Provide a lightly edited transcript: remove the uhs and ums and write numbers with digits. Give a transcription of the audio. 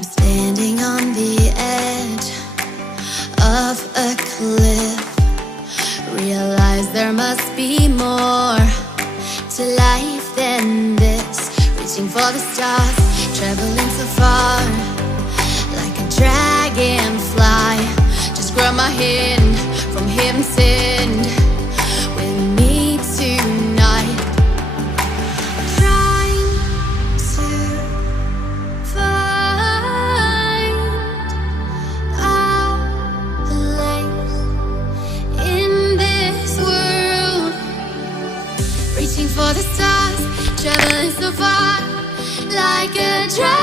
I'm standing on the edge of a cliff. Realize there must be more to life than this. Reaching for the stars, traveling so far, like a dragonfly. Just grab my hand from heaven's end with me tonight. Trying to find our place in this world. Reaching for the stars, traveling so far, like a dragon.